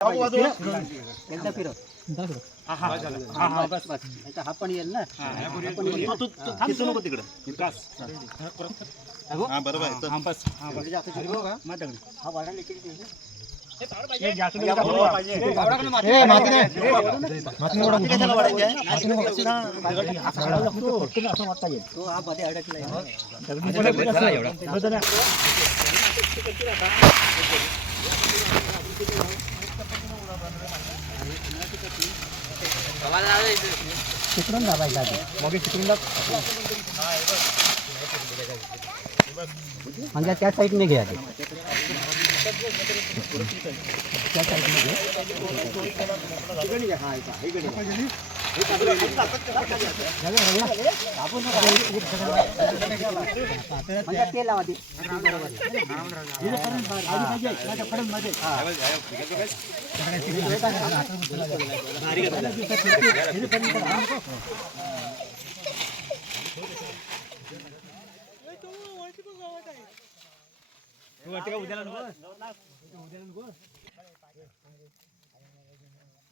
एकदा फिरव. बस बस. आता हा पण येईल ना? हा नको तिकडं. अगो. हा बरोबर आहे चल. हा बस हा बस आता फिरव का मग दगड. हा वाढा लेकील की नाही? ए, माती नाही. माती नाही माती कशाला वाढायची आहे? तो हा मध्ये अडकलाय चिकरून दाबायचा आधी. मग हे चिकरून दाब. म्हणजे त्या साईडने घ्या ते. त्या साईडने घ्या घे. म्हणजे ते लावा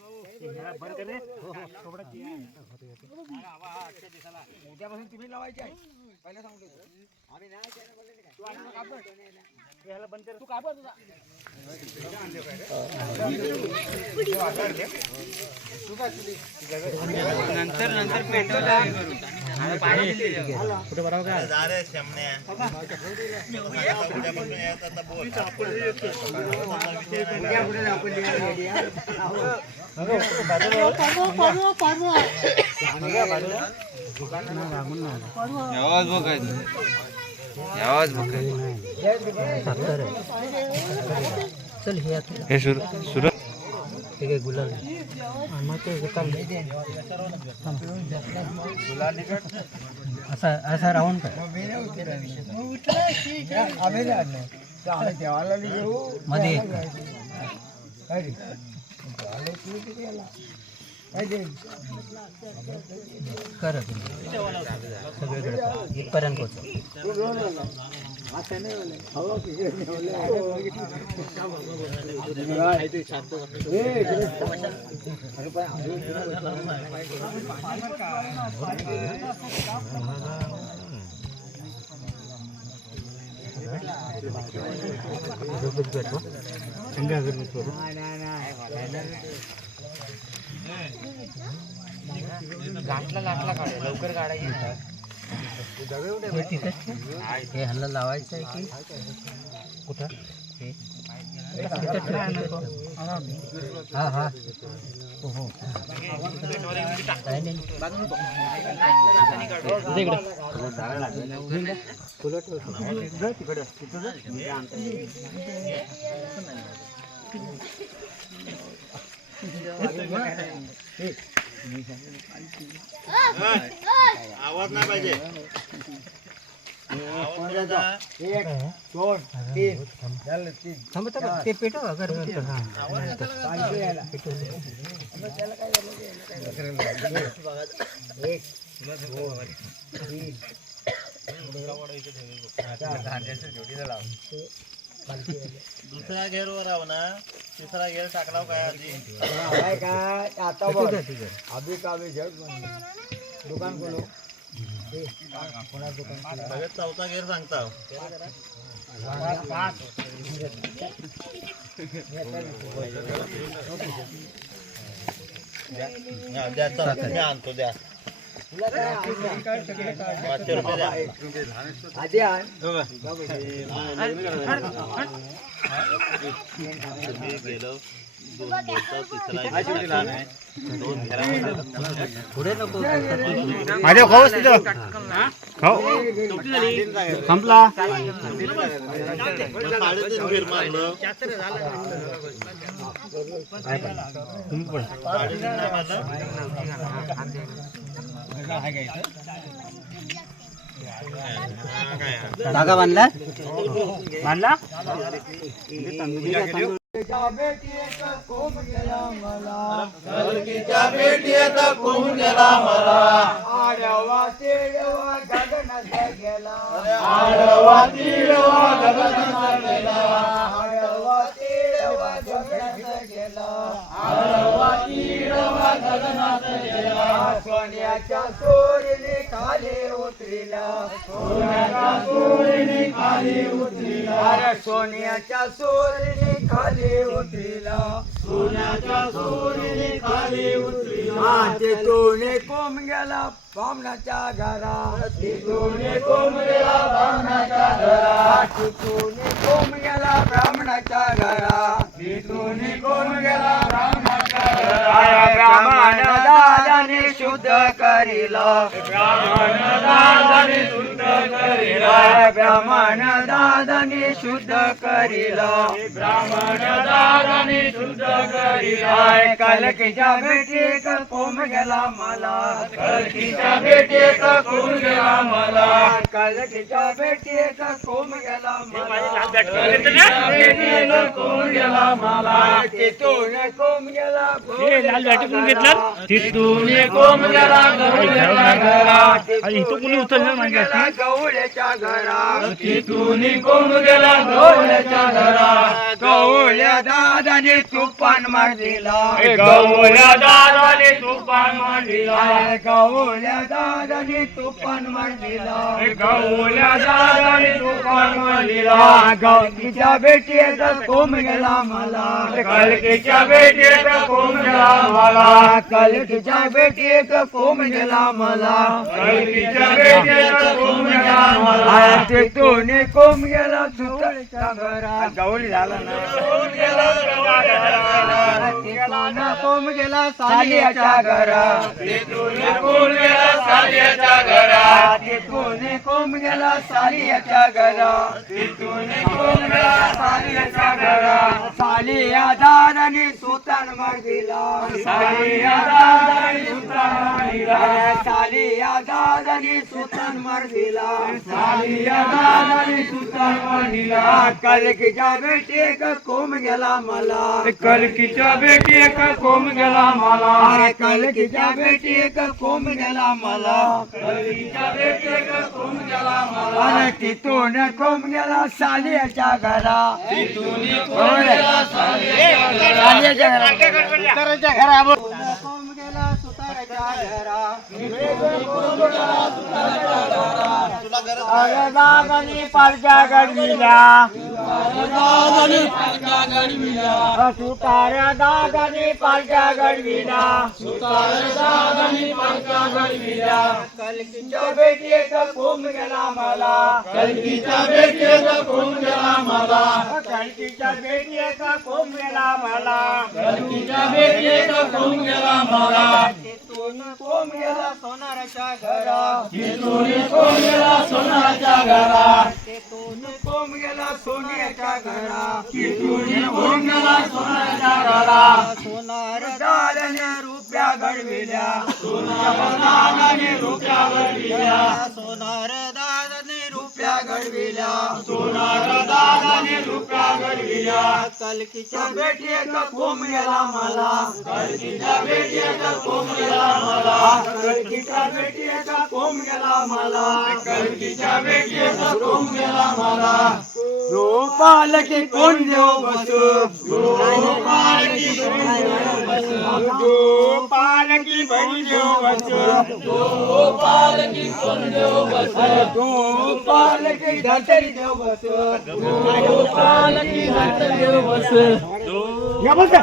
हो, हो, उद्यापासून तुम्ही लावायचे आहे. पहिला सांगतो आम्ही नाही बंद कर. तू काबर तुझा. नंतर रे शेमण्या. आता उद्यापासून यायचं आता बोल. यावाच बघायचं यावाच बघायचं साखर आहे. चल हे आता. हे सुर सुर हे घे गुलाल हा, मग ते गुलाल घे. असा असा राऊंड कर आम्ही देवाला घेऊ मध्ये एक कर. कर अजून. सगळीकडे कर. इथपर्यंत पोहोच गाठला गाठला काढ लवकर काढायची हे तिथेच ठेव. हे ह्याला लावायचं आहे की? कुठं? हे. हा हा. हो हो काय नाही. इथे इकडे. फुलं ठेव. आवाज नाही पाहिजे आवाज द्यायचा. थांब थांब ते पेटव अगरबत्ती कर. हा. पेटवलं. दुसरा घेरवर आहो ना तिसरा घेर टाकला काय आधी? काय आता बघ. आहे अभी का अभी जग दुकान खोलो. चौथा घेर सांगता हा, द्या चला मी आणतो द्या. माझ्या खाऊस तिथं खाऊ. संपला. तुम्ही पण धागा बांधला? आडवा तेडवा गगनाचा गेला आडवा तेडवा गगनाचा गेला आडवा तेडवा गगनाचा गेला आडवा तेडवा गगनाचा गेला सोन्याच्या सोरीने खाली उतरिला. सोन्याच्या सोरीने खाली उतरिला अरे सोन्याच्या सोरीने खाली उतरिला. सोन्याच्या सोरीने खाली उतरिला. तिथून कोंब गेला बामणाच्या घरा. तिथून कोंब गेला बामणाच्या घरा. तिथून कोंब गेला ब्राह्मणाच्या घरा. तिथून कोंब गेला ब्राह्मणाच्या घरा ब्राह्मण दादाने शुद्ध करिला. ब्राह्मण दादाने शुद्ध करिला. ब्राह्मण दादाने शुद्ध करिला. ब्राह्मण दादाने शुद्ध करिला. कलकीच्या भेटीक कोंब गेला मला. कलकीच्या भेटीक कोंब गेला मला. कलकीच्या भेटीक कोंब गेला मला. भेटीक कोंब गेला मला. तिथून कोंब गेला लाल बॅटी घेतलं. तिथून घरात इथं कुणी उचललं म्हणजे तिथून कोंब गेला गवळ्याच्या घरात गवळ्या दादाने तुफान मारलेला. गवळ्या दादाने तुफान मांडला गवळ्या दादाने तुफान मारलेला. गवळ्या दादाने तुफान मांडला गवळीच्या बेटीचा कोंब गेला मला. कलकीच्या बेटीत कोंब गेला मला. कलकीच्या बेटीत कोंब गेला मला. कलकीच्या बेटीत कोंब गेला मला तिथून कोंब गेला सुताच्या घरात. गवळी झाला ना. कोंब गेला सालियाच्या तिथून कोंब गेला सालियाच्या कोंब गेला सालियाच्या घरात. तिथून कोंब गेला सालियाच्या घरात. सालिया दादाने सुतान मार दिला सालिया दादाने सुतान मार दिला सालिया दादाने सुतान मार दिला सालिया दादाने सुतान कलकीच्या बेटी कोंब गेला मला। कलकीच्या बेटी एका कोंब गेला मला। कलकीच्या बेटी कोंब गेला मला। कलकीच्या बेटी एका कोंब गेला मला। अरे तिथून कोंब गेला? सालियाच्या घरा. सालियाच्या घरा. कोंब गेला? सुताराच्या घरा. अरे दादानी गडविल्या कलकीच्या बेटीचा कोंब गेला मला कलकीच्या बेटीचा कोंब गेला मला कलकीच्या बेटीचा कोंब गेला मला कलकीच्या बेटीचा कोंब गेला मला तिथून कोंब गेला सोनाराच्या घरा. तिथून कोंब गेला सोनाराच्या घरा. तिथून कोंब गेला सोन्याच्या घरा. तिथून कोंब गेला दादाने रुपया घडविल्या सोनार दादाने रुपया घडविल्या सोनार दादाने रुपया घडविल्या कलकीच्या मला कलकीच्या बेटीचा कोंब गेला मला कलकीच्या बेटीचा कोंब गेला मला कलकीच्या मला गोपाल की कोण देव बसू। गोपाल की कोण गोपाल की बळी देव बसू। गोपाल की कोण देव बसू। गोपाल की देव बसू। गोपाल की धरतरी देव बसू। या बघा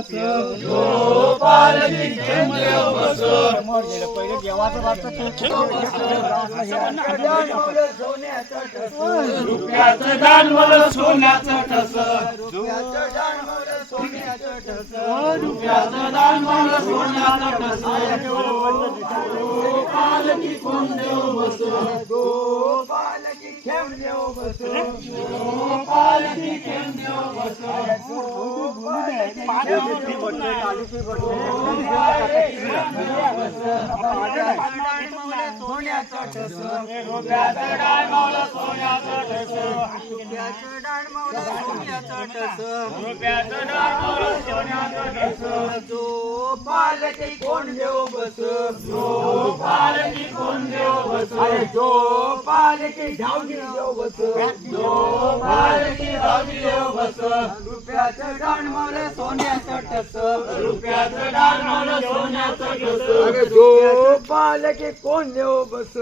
बस जो पहिले देवाचं दान मला सोन्याचं ठस रुपयाचं दान मला सोन्याचं ठस कोण देव बस। देव बस देव बस। सोन्याचं ठस रुपयाचं डाळ मावलं सोन्याचं पालकी कोण देव बस? जो पालकी कोण देव बस? अरे जो पालकी धावली देव बस? जो पालकी धावली देव बस? रुपयाचं डाळ मावलं सोन्याचं ठस रुपयाचं डाळ मावलं सोन्याचं अरे जो पालकी कोण देव बस?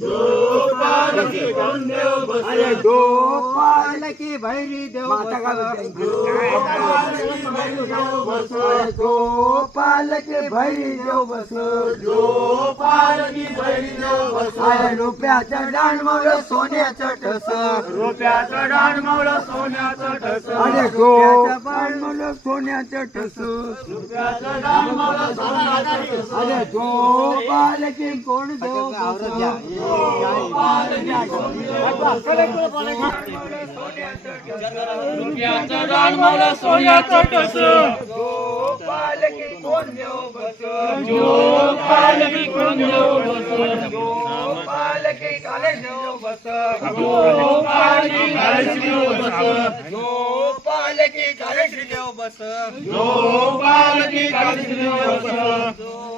जो पालकी कोण देव बस? अरे जो पालकी भैरी देव बस? जो पालकी भैरी देव बस? जो पालकी भैरी देव बस. अरे रुपयाचं डाण मावलं सोन्याचं ठस. रुपयाचं डाण मावलं सोन्याचं ठस. अरे जो डाण मावलं सोन्याचं ठस. रुपयाचं डाण मावलं सोन्याचं ठस. अरे जो पालकी कोण देव बस. जो पालकी देव रुपयाचं दान मला सोन्याचं टस जो पालकी कोण देव बस जो पालकी कोण देव बस. जो पालकी देव बस जो पालकी काले देव बस. जो पालकी काले देव बस. जो पालकी काले देव बस जो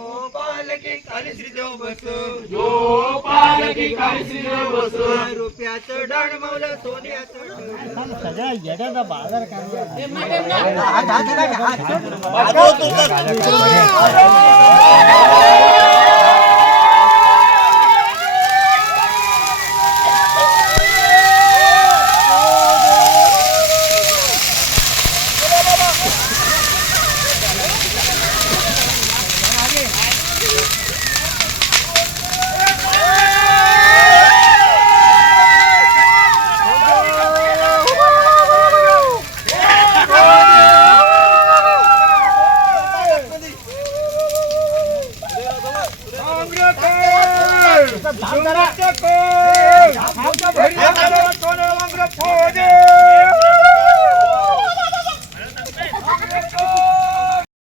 पालकी काळी श्रीदेव बस जो हो, पालकी काळी श्रीदेव बस रुपयाचं डण मौलं सोन्याचं डण. सगळ्या येड्याचा बाजार तुझा